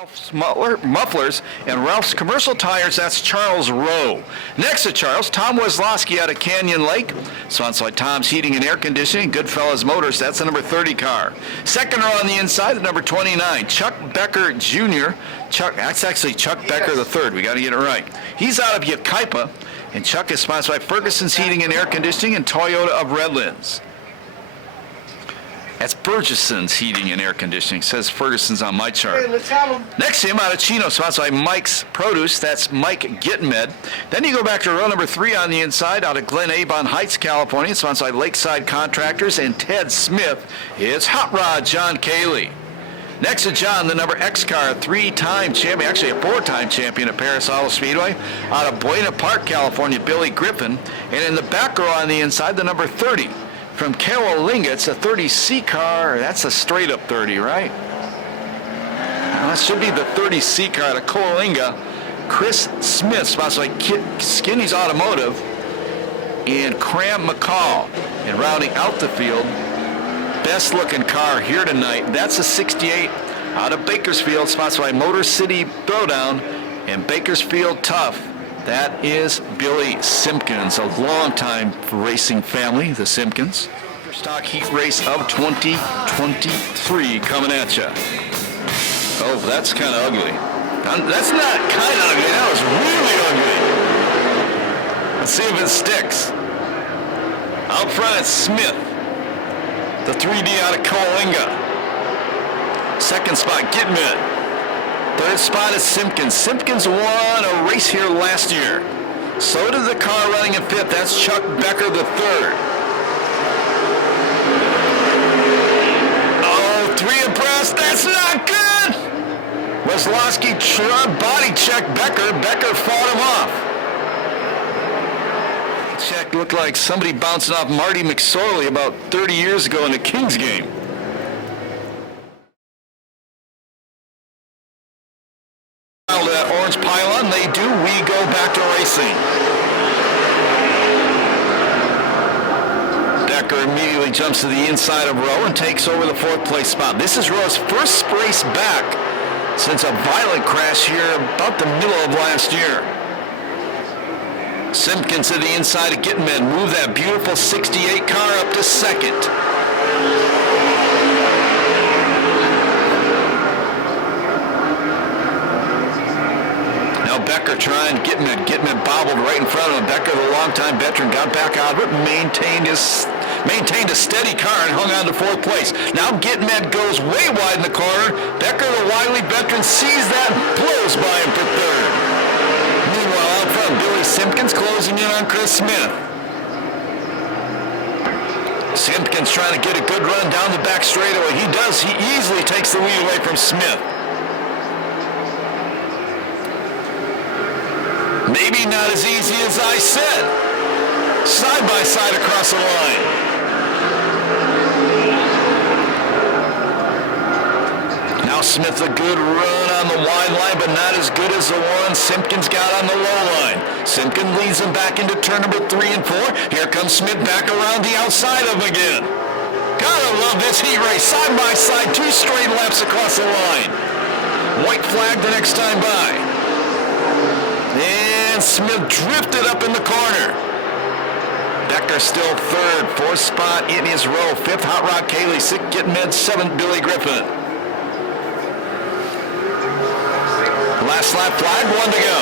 Ralph's Mufflers and Ralph's Commercial Tires, that's Charles Rowe. Next to Charles, Tom Weslowski out of Canyon Lake. Sponsored by Tom's Heating and Air Conditioning, Goodfellas Motors, that's the number 30 car. Second row on the inside, the number 29, Chuck Becker Jr. That's actually Chuck Becker III, we got to get it right. He's out of Yucaipa, and Chuck is sponsored by Ferguson's Heating and Air Conditioning and Toyota of Redlands. That's Burgeson's Heating and Air Conditioning. Says Ferguson's on my chart. Hey, let's have them. Next to him out of Chino, sponsored by Mike's Produce. That's Mike Gitmed. Then you go back to row number 3 on the inside out of Glen Avon Heights, California. Sponsored by Lakeside Contractors and Ted Smith. It's Hot Rod John Cayley. Next to John, the number X car, 3-time champion, actually a 4-time champion at Perris Auto Speedway. Out of Buena Park, California, Billy Griffin. And in the back row on the inside, the number 30. From Carolinga, it's a 30C car. That's a straight-up 30, right? Well, that should be the 30C car to Carolinga. Chris Smith, sponsored by Skinny's Automotive, and Cram McCall. And rounding out the field, best-looking car here tonight. That's a 68 out of Bakersfield, sponsored by Motor City Throwdown and Bakersfield Tough. That is Billy Simpkins, a long-time racing family, the Simpkins. Stock heat race of 2023 coming at you. Oh, that's kind of ugly. That's not kind of ugly. That was really ugly. Let's see if it sticks. Out front, it's Smith. The 3D out of Coalinga. Second spot, Gitman. Third spot is Simpkins. Simpkins won a race here last year. So did the car running in 5th. That's Chuck Becker the 3rd. Oh, 3 abreast. That's not good. Weslowski body checked Becker. Becker fought him off. Check looked like somebody bouncing off Marty McSorley about 30 years ago in the Kings game. That orange pylon, they do. We go back to racing. Becker immediately jumps to the inside of Rowe and takes over the 4th place spot. This is Rowe's first race back since a violent crash here about the middle of last year. Simpkins to the inside of Gitman. Move that beautiful 68 car up to 2nd. Becker trying to Gitman bobbled right in front of him. Becker, the longtime veteran, got back out of it, maintained a steady car and hung on to 4th place. Now Gitman goes way wide in the corner. Becker, the wily veteran, sees that, blows by him for 3rd. Meanwhile, out front, Billy Simpkins closing in on Chris Smith. Simpkins trying to get a good run down the back straightaway. He does. He easily takes the lead away from Smith. Maybe not as easy as I said. Side by side across the line. Now Smith a good run on the wide line, but not as good as the one Simpkins got on the low line. Simpkins leads him back into turn number 3 and 4. Here comes Smith back around the outside of him again. Gotta love this heat race. Side by side, 2 straight laps across the line. White flag the next time by. And Smith drifted up in the corner. Becker still 3rd. 4th spot in his row. 5th, Hot Rod Cayley. 6th, Gitman. 7th, Billy Griffin. Last lap flag, 1 to go.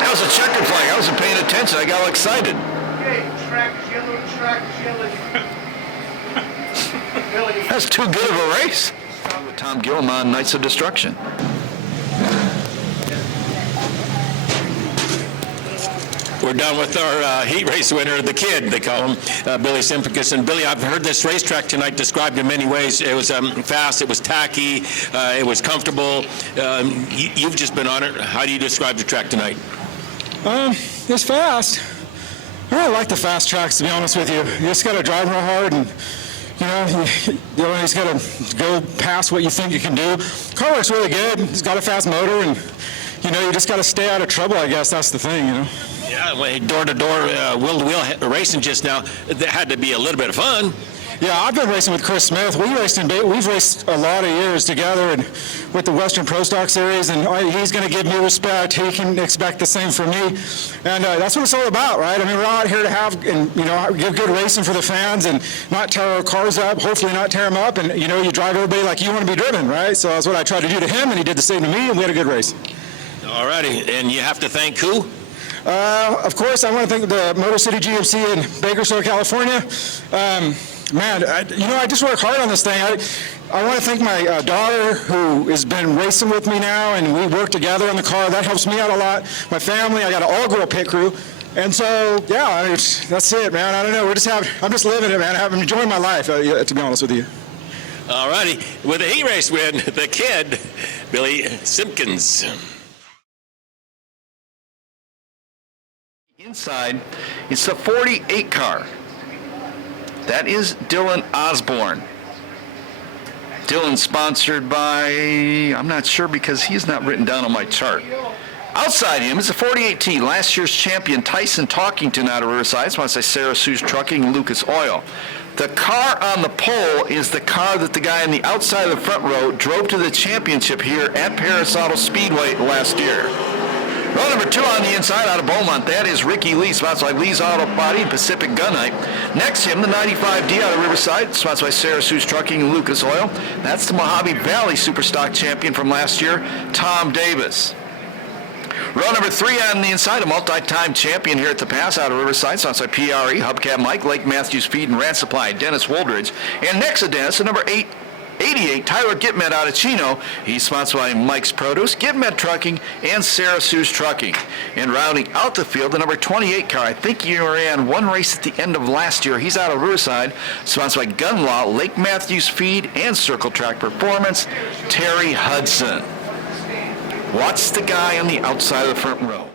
That was a checkered flag. I wasn't paying attention. I got all excited. Okay, track is yellow, track is yellow. That's too good of a race. Tom Gillum on Knights of Destruction. We're done with our heat race winner, the kid, they call him, Billy Simpkins. And Billy, I've heard this racetrack tonight described in many ways. It was fast, it was tacky, it was comfortable. You've just been on it. How do you describe the track tonight? It's fast. I really like the fast tracks, to be honest with you. You just got to drive real hard, and you always got to go past what you think you can do. Car works really good. It's got a fast motor, and you just got to stay out of trouble. I guess that's the thing. Yeah, door-to-door, wheel-to-wheel racing just now, that had to be a little bit of fun. Yeah, I've been racing with Chris Smith. We've raced a lot of years together and with the Western Pro Stock Series, and he's going to give me respect. He can expect the same from me, and that's what it's all about, right? I mean, we're out here to have and give good racing for the fans and not tear our cars up. Hopefully, not tear them up, and you drive everybody like you want to be driven, right? So that's what I tried to do to him, and he did the same to me, and we had a good race. All righty, and you have to thank who? Of course, I want to thank the Motor City GMC in Bakersfield, California. Man, I just work hard on this thing. I want to thank my daughter who has been racing with me now, and we work together on the car. That helps me out a lot. My family, I got an all-girl pit crew. And so, yeah, that's it, man. I don't know. I'm just living it, man. I'm enjoying my life, to be honest with you. All righty, with a heat race win, the kid, Billy Simpkins. Inside, it's the 48 car. That is Dylan Osborne. Dylan sponsored by, I'm not sure because he's not written down on my chart. Outside him is the 48T, last year's champion Tyson Talkington out of Riverside. That's why I say Sarah Sue's Trucking and Lucas Oil. The car on the pole is the car that the guy on the outside of the front row drove to the championship here at Perris Auto Speedway last year. Row number 2 on the inside out of Beaumont, that is Ricky Lee, sponsored by Lee's Auto Body and Pacific Gunite. Next to him, the 95D out of Riverside, sponsored by Sarah Sue's Trucking and Lucas Oil. That's the Mojave Valley Superstock champion from last year, Tom Davis. Row number 3 on the inside, a multi-time champion here at the Pass out of Riverside, sponsored by PRE, Hubcap Mike, Lake Matthews Feed and Rant Supply, Dennis Woldridge. And next to Dennis, the number 88, Tyler Gitmed out of Chino. He's sponsored by Mike's Produce, Gitmed Trucking, and Sarah Sue's Trucking. And rounding out the field, the number 28 car. I think he ran one race at the end of last year. He's out of Riverside, sponsored by Gun Law, Lake Matthews Feed, and Circle Track Performance, Terry Hudson. Watch the guy on the outside of the front row.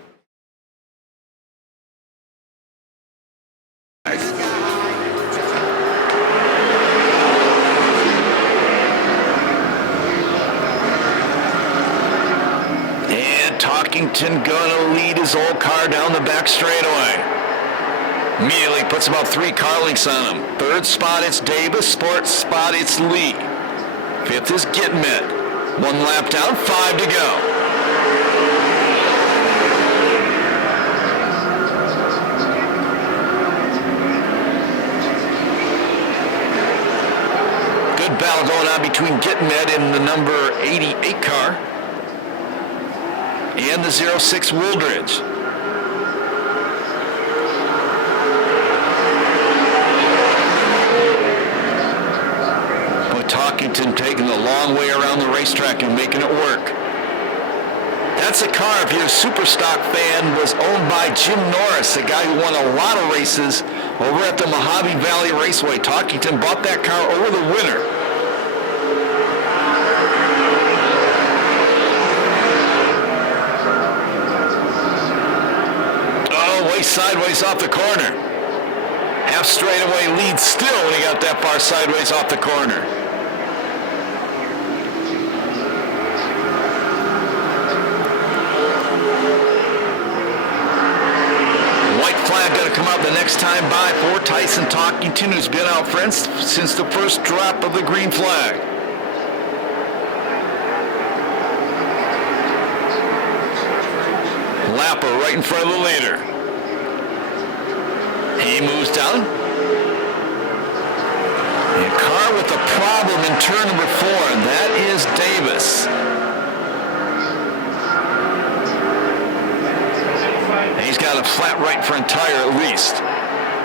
Talkington gonna lead his old car down the back straightaway. Immediately puts about 3 car lengths on him. Third spot it's Davis. Fourth spot it's Lee. Fifth is Gitmed. 1 lap down, 5 to go. Good battle going on between Gitmed and the number 88 car. And the 06 Woldridge. But Talkington taking the long way around the racetrack and making it work. That's a car, if you're a Superstock fan, was owned by Jim Norris, a guy who won a lot of races over at the Mojave Valley Raceway. Talkington bought that car over the winter. Sideways off the corner. Half straightaway lead still when he got that far sideways off the corner. White flag going to come out the next time by for Tyson Talkington, who's been out front since the first drop of the green flag. Lapper right in front of the leader. He moves down. A car with a problem in turn number 4, and that is Davis. And he's got a flat right front tire at least.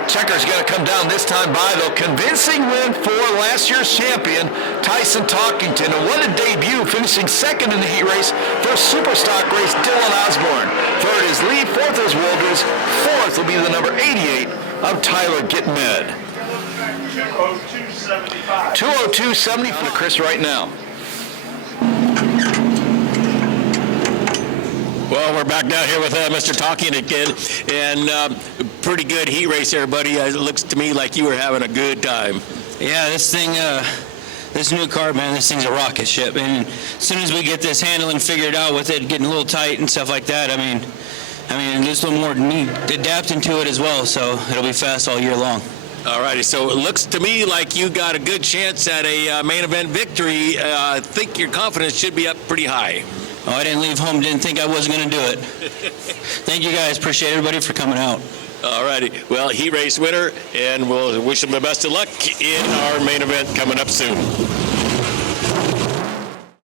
Checker's going to come down this time by, though. Convincing win for last year's champion, Tyson Talkington. And what a debut, finishing second in the heat race. First Superstock race, Dylan Osborne. Third is Lee. Fourth is Woldridge. Fourth will be the number 88 of Tyler Gitmed. 202.75 to Chris right now. Well, we're back down here with Mr. Talking again, and pretty good heat race, everybody. It looks to me like you were having a good time. Yeah, this thing, this new car, man, this thing's a rocket ship. And as soon as we get this handling figured out with it getting a little tight and stuff like that, I mean, there's a little more need adapting to it as well, so it'll be fast all year long. All righty, so it looks to me like you got a good chance at a main event victory. I think your confidence should be up pretty high. Oh, I didn't leave home, didn't think I wasn't going to do it. Thank you guys. Appreciate everybody for coming out. All righty. Well, heat race winner, and we'll wish him the best of luck in our main event coming up soon.